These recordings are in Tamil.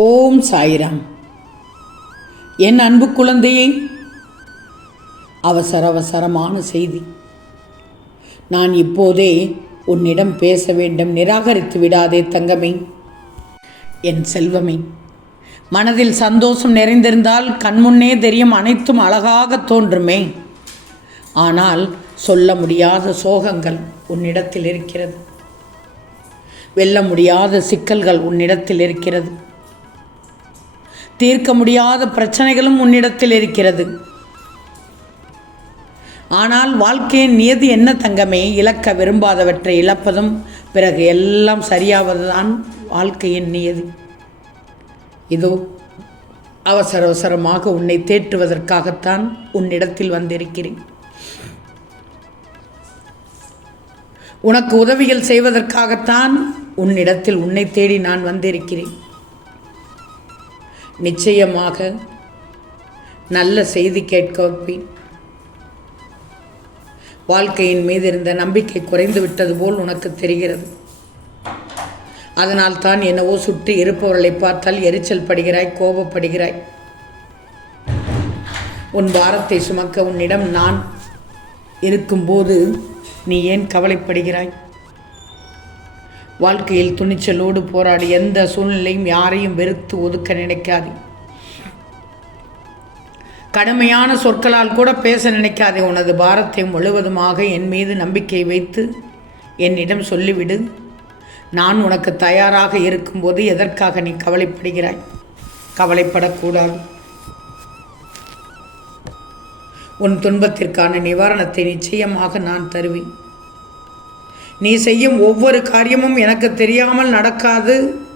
ஓம் சாய்ராம். என் அன்பு குழந்தையை, அவசரமான செய்தி. நான் இப்போதே உன்னிடம் பேச வேண்டும். நிராகரித்து விடாதே தங்கமே, என் செல்வமே. மனதில் சந்தோஷம் நிறைந்திருந்தால் கண்முன்னே தெரியும், அனைத்தும் அழகாக தோன்றுமே. ஆனால் சொல்ல முடியாத சோகங்கள் உன்னிடத்தில் இருக்கிறது. வெல்ல முடியாத சிக்கல்கள் உன்னிடத்தில் இருக்கிறது. தீர்க்க முடியாத பிரச்சனைகளும் உன்னிடத்தில் இருக்கிறது. ஆனால் வாழ்க்கையின் நியதி என்ன தங்கமே? இழக்க விரும்பாதவற்றை இழப்பதும் பிறகு எல்லாம் சரியாவதுதான் வாழ்க்கையின் நியதி. இதோ அவசரமாக உன்னை தேற்றுவதற்காகத்தான் உன்னிடத்தில் வந்திருக்கிறேன். உனக்கு உதவிகள் செய்வதற்காகத்தான் உன்னிடத்தில் உன்னை தேடி நான் வந்திருக்கிறேன். நிச்சயமாக நல்ல செய்தி கேட்க வைப்பேன். வாழ்க்கையின் மீது இருந்த நம்பிக்கை குறைந்து விட்டது போல் உனக்கு தெரிகிறது. அதனால் தான் என்னவோ சுற்றி இருப்பவர்களை பார்த்தால் எரிச்சல் படுகிறாய், கோபப்படுகிறாய். உன் பாரத்தை சுமக்க உன்னிடம் நான் இருக்கும்போது நீ ஏன் கவலைப்படுகிறாய்? வாழ்க்கையில் துணிச்சலோடு போராடி எந்த சூழ்நிலையும் யாரையும் வெறுத்து ஒதுக்க நினைக்காதே. கடுமையான சொற்களால் கூட பேச நினைக்காதே. உனது பாரத்தை முழுவதுமாக என் மீது நம்பிக்கை வைத்து என்னிடம் சொல்லிவிடு. நான் உனக்கு தயாராக இருக்கும்போது எதற்காக நீ கவலைப்படுகிறாய்? கவலைப்படக்கூடாது. உன் துன்பத்திற்கான நிவாரணத்தை நிச்சயமாக நான் தருவேன். நீ செய்யும் ஒவ்வொரு காரியமும் எனக்கு தெரியாமல்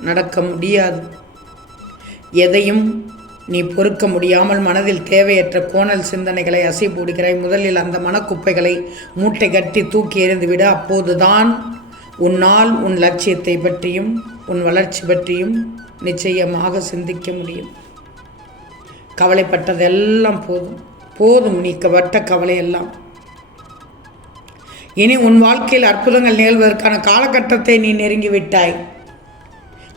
நடக்க முடியாது. எதையும் நீ பொறுக்க முடியாமல் மனதில் தேவையற்ற கோணல் சிந்தனைகளை அசை போடுகிறாய். முதலில் அந்த மனக்குப்பைகளை மூட்டை கட்டி தூக்கி எறிந்துவிட. அப்போதுதான் உன்னால் உன் லட்சியத்தை பற்றியும் உன் வளர்ச்சி பற்றியும் நிச்சயமாக சிந்திக்க முடியும். கவலைப்பட்டதெல்லாம் போதும் நீக்கப்பட்ட கவலையெல்லாம். இனி உன் வாழ்க்கையில் அற்புதங்கள் நிகழ்வதற்கான காலகட்டத்தை நீ நெருங்கிவிட்டாய்.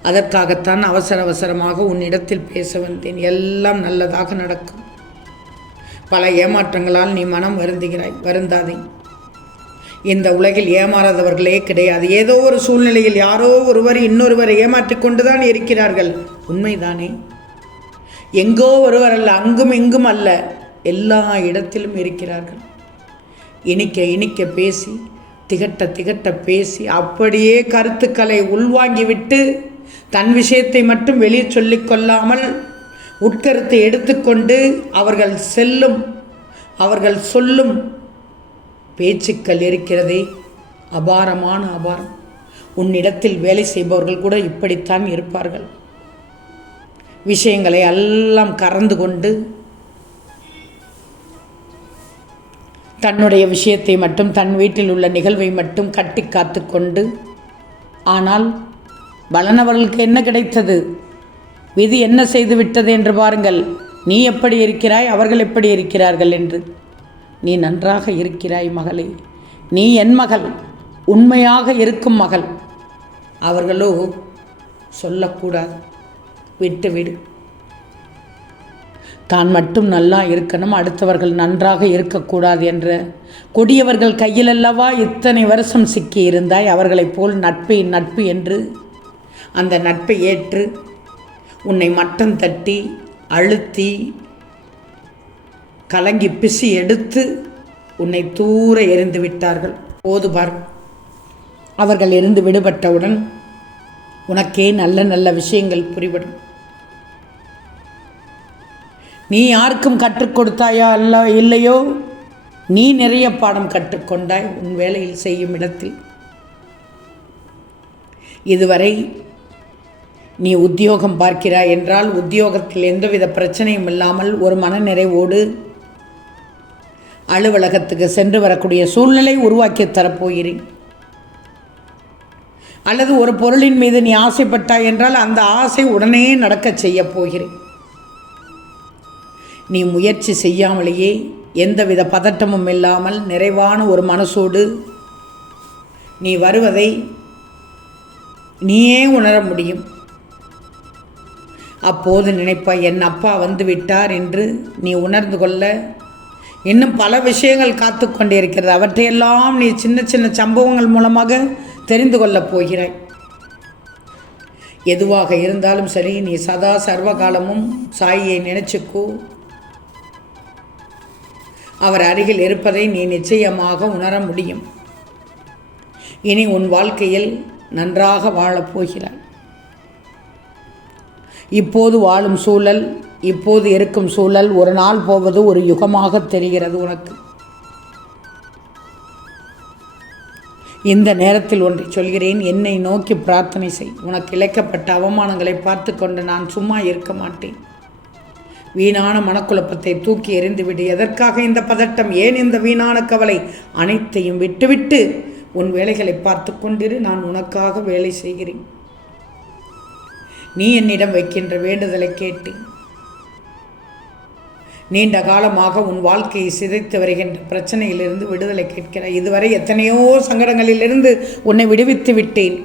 அதற்காகத்தான் அவசரமாக உன்னிடத்தில் பேச வந்தேன். எல்லாம் நல்லதாக நடக்கும். பல ஏமாற்றங்களால் நீ மனம் வருந்தாதே. இந்த உலகில் ஏமாறாதவர்களே கிடையாது. ஏதோ ஒரு சூழ்நிலையில் யாரோ ஒருவர் இன்னொருவரை ஏமாற்றிக் கொண்டுதான் இருக்கிறார்கள். உண்மைதானே? எங்கோ ஒருவர் அல்ல, அங்கும் இங்கும் அல்ல, எல்லா இடத்திலும் இருக்கிறார்கள். இனிக்க பேசி திகட்ட பேசி அப்படியே கருத்துக்களை உள்வாங்கிவிட்டு தன் விஷயத்தை மட்டும் வெளியே சொல்லிக் கொள்ளாமல் உட்கருத்தை எடுத்துக்கொண்டு அவர்கள் சொல்லும் பேச்சுக்கள் இருக்கிறதே, அபாரம். உன்னிடத்தில் வேலை செய்பவர்கள் கூட இப்படித்தான் இருப்பார்கள். விஷயங்களை எல்லாம் கறந்து கொண்டு தன்னுடைய விஷயத்தை மட்டும், தன் வீட்டில் உள்ள நிகழ்வை மட்டும் கட்டி காத்து கொண்டு, ஆனால் பலனவர்களுக்கு என்ன கிடைத்தது? விதி என்ன செய்து விட்டது என்று பாருங்கள். நீ எப்படி இருக்கிறாய், அவர்கள் எப்படி இருக்கிறார்கள் என்று. நீ நன்றாக இருக்கிறாய் மகளே. நீ என் மகள், உண்மையாக இருக்கும் மகள். அவர்களோ சொல்லக்கூடாது, விட்டுவிடு. தான் மட்டும் நல்லா இருக்கணும், அடுத்தவர்கள் நன்றாக இருக்கக்கூடாது என்ற கொடியவர்கள் கையில் அல்லவா இத்தனை வருஷம் சிக்கி இருந்தாய். அவர்களைப் போல் நட்பு என்று அந்த நட்பை ஏற்று உன்னை மட்டம் தட்டி அழுத்தி கலங்கி பிசி எடுத்து உன்னை தூர எறிந்து விட்டார்கள். போதுபார். அவர்கள் இருந்து விடுபட்டவுடன் உனக்கே நல்ல விஷயங்கள் புரிபடும். நீ யாருக்கும் கற்றுக் கொடுத்தாயா இல்லையோ, நீ நிறைய பாடம் கற்றுக்கொண்டாய் உன் வேலையில் செய்யும் இடத்தில். இதுவரை நீ உத்தியோகம் பார்க்கிறாய் என்றால் உத்தியோகத்தில் எந்தவித பிரச்சனையும் இல்லாமல் ஒரு மனநிறைவோடு அலுவலகத்துக்கு சென்று வரக்கூடிய சூழ்நிலை உருவாக்கி தரப்போகிறேன். அல்லது ஒரு பொருளின் மீது நீ ஆசைப்பட்டாய் என்றால் அந்த ஆசை உடனே நடக்க செய்ய போகிறேன். நீ முயற்சி செய்யாமலேயே எந்தவித பதட்டமும் இல்லாமல் நிறைவான ஒரு மனசோடு நீ வருவதை நீயே உணர முடியும். அப்போது நினைப்பாய், என் அப்பா வந்து விட்டார் என்று நீ உணர்ந்து கொள்ள இன்னும் பல விஷயங்கள் காத்து கொண்டிருக்கிறது. அவற்றையெல்லாம் நீ சின்ன சின்ன சம்பவங்கள் மூலமாக தெரிந்து கொள்ளப் போகிறாய். எதுவாக இருந்தாலும் சரி, நீ சதா சர்வகாலமும் சாயியை நினைச்சுக்கோ. அவர் அருகில் இருப்பதை நீ நிச்சயமாக உணர முடியும். இனி உன் வாழ்க்கையில் நன்றாக வாழப் போகிறாய். இப்போது வாழும் சூழல், இப்போது இருக்கும் சூழல் ஒரு நாள் போவது ஒரு யுகமாக தெரிகிறது உனக்கு. இந்த நேரத்தில் ஒன்றை சொல்கிறேன், என்னை நோக்கி பிரார்த்தனை செய். உனக்கு இழைக்கப்பட்ட அவமானங்களை பார்த்து கொண்டு நான் சும்மா இருக்க மாட்டேன். வீணான மனக்குழப்பத்தை தூக்கி எறிந்துவிடு. எதற்காக இந்த பதட்டம், ஏன் இந்த வீணான கவலை? அனைத்தையும் விட்டுவிட்டு உன் வேலைகளை பார்த்து கொண்டிரு. நான் உனக்காக வேலை செய்கிறேன். நீ என்னிடம் வைக்கின்ற வேண்டுதலை கேட்டு நீண்ட காலமாக உன் வாழ்க்கையை சிதைத்து வருகின்ற பிரச்சனையிலிருந்து விடுதலை கேட்கிறாய். இதுவரை எத்தனையோ சங்கடங்களிலிருந்து உன்னை விடுவித்து விட்டேன்.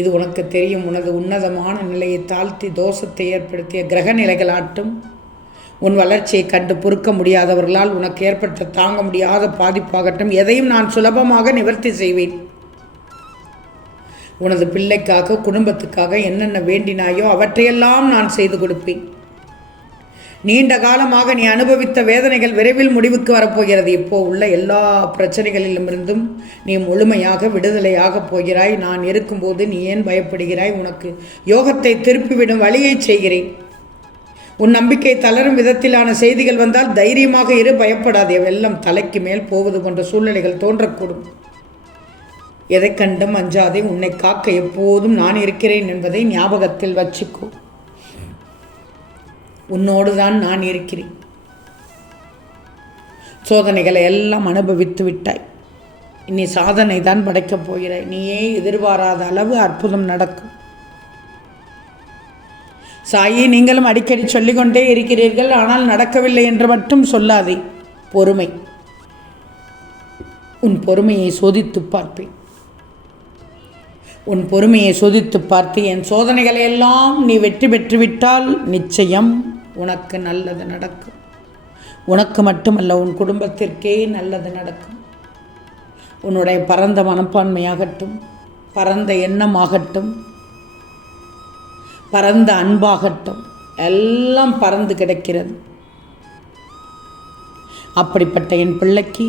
இது உனக்கு தெரியும். உனது உன்னதமான நிலையை தாழ்த்தி தோஷத்தை ஏற்படுத்திய கிரக நிலைகளாட்டும் உன் வளர்ச்சியை கண்டு பொறுக்க முடியாதவர்களால் உனக்கு ஏற்பட்ட தாங்க முடியாத பாதிப்பாகட்டும் எதையும் நான் சுலபமாக நிவர்த்தி செய்வேன். உனது பிள்ளைக்காக, குடும்பத்துக்காக என்னென்ன வேண்டினாயோ அவற்றையெல்லாம் நான் செய்து கொடுப்பேன். நீண்ட காலமாக நீ அனுபவித்த வேதனைகள் விரைவில் முடிவுக்கு வரப்போகிறது. இப்போ உள்ள எல்லா பிரச்சனைகளிலுமிருந்தும் நீ முழுமையாக விடுதலையாக போகிறாய். நான் இருக்கும்போது நீ ஏன் பயப்படுகிறாய்? உனக்கு யோகத்தை திருப்பிவிடும் வழியை செய்கிறேன். உன் நம்பிக்கை தளரும் விதத்திலான செய்திகள் வந்தால் தைரியமாக இரு, பயப்படாதே. வெள்ளம் தலைக்கு மேல் போவது போன்ற சூழ்நிலைகள் தோன்றக்கூடும். எதை கண்டும் அஞ்சாதே. உன்னை காக்க எப்போதும் நான் இருக்கிறேன் என்பதை ஞாபகத்தில் வச்சுக்கோ. உன்னோடு தான் நான் இருக்கிறேன். சோதனைகளை எல்லாம் அனுபவித்து விட்டாய். இனி சாதனை தான் படைக்கப் போகிறாய். நீயே எதிர்பாராத அளவு அற்புதம் நடக்கும். சாயி, நீங்களும் அடிக்கடி சொல்லிக்கொண்டே இருக்கிறீர்கள், ஆனால் நடக்கவில்லை என்று மட்டும் சொல்லாதே. பொறுமை. உன் பொறுமையை சோதித்து பார்ப்பேன். உன் பொறுமையை சோதித்து பார்த்து என் சோதனைகளை எல்லாம் நீ வெற்றி பெற்றுவிட்டால் நிச்சயம் உனக்கு நல்லது நடக்கும். உனக்கு மட்டுமல்ல, உன் குடும்பத்திற்கே நல்லது நடக்கும். உன்னுடைய பரந்த மனப்பான்மையாகட்டும், பரந்த எண்ணமாகட்டும், பரந்த அன்பாகட்டும், எல்லாம் பறந்து கிடக்கிறது. அப்படிப்பட்ட என் பிள்ளைக்கு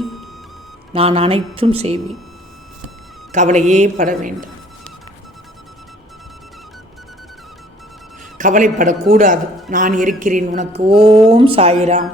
நான் அனைத்தும் செய்வேன். கவலையே பட வேண்டாம். கவலைப்படக்கூடாது. நான் இருக்கிறேன் உனக்கு. ஓம் சாயிராம்.